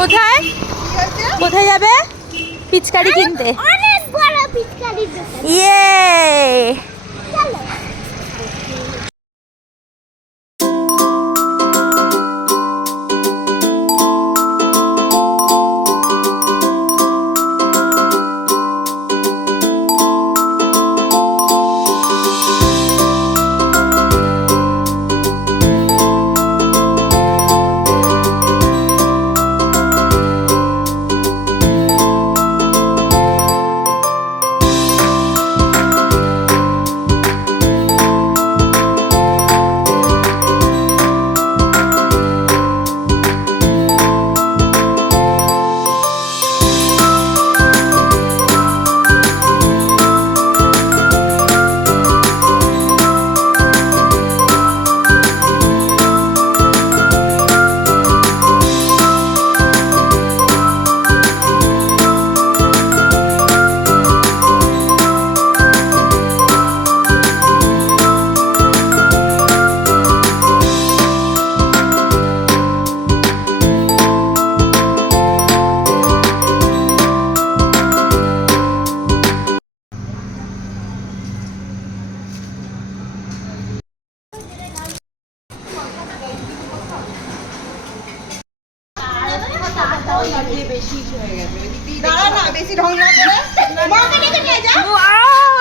কোথায় কোথায় যাবে? পিচকারি কিনতে। অনেক বড় পিচকারি দোকান। ইয়ে চলো।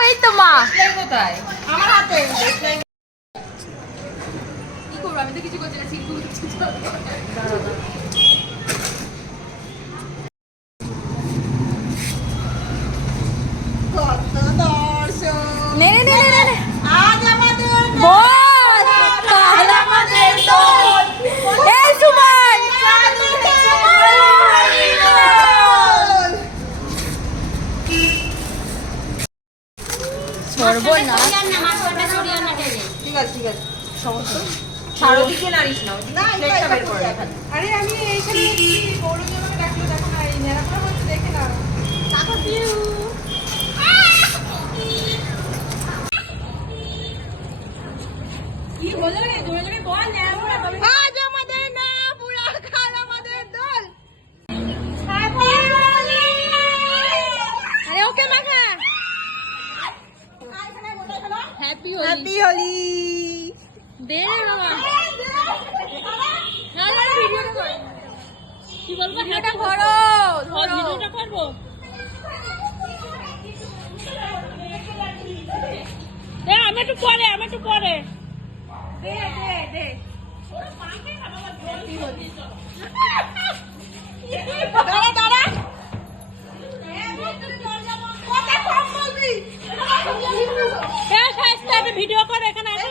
এই তো মা আমার হাতে কি করবো? আমি তো কিছু করছি না। নে নে নে নে নে। আজ আমাদের বল কাল আমাদের দোল। এই সুমন সর্বনাশ। ঠিক আছে ঠিক আছে সমস্যা ছাড়ো দিকে নারিস না প্লেটটা বের করে রাখ। আরে আমি এইখানে গৌরব আমাকে ডাকলো দেখো না এই নেড়াপড়া হচ্ছে দেখে না টাকা দিও কি বলে রে তুমি বল নেড়াপড়া হবে আজ আমাদের নেড়াপড়া কাল আমাদের দোল হ্যাপি হোলি। আরে ওকে মাখা। হ্যাপি হোলি। হ্যাপি হোলি দে রে বাবা। না না ভিডিও কর। কি বলবো? ভিডিওটা করো। ভিডিওটা করবো। আমি একটু পরে দে দে দে দাঁড়া দাঁড়া কথা কম বলবি ভিডিও করে এখানে আসো।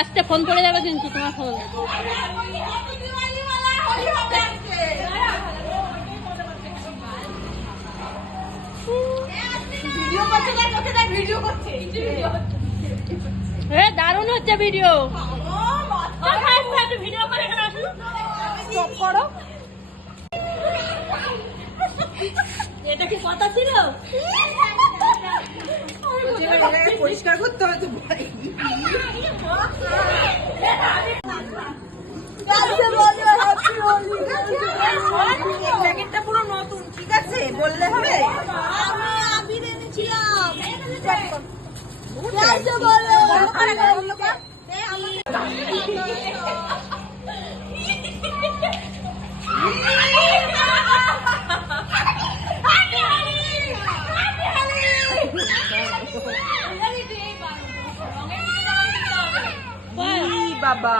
আজকে ফোন করে যাবে কিন্তু তোমার ফোন। দারুণ হচ্ছে ভিডিও। ভিডিও করে এখানে আসো। স্টপ করো। এটা কি কথা ছিল? পরিষ্কার করতে হয় তো প্যাকেটটা পুরো নতুন ঠিক আছে বললে হবে। বাবা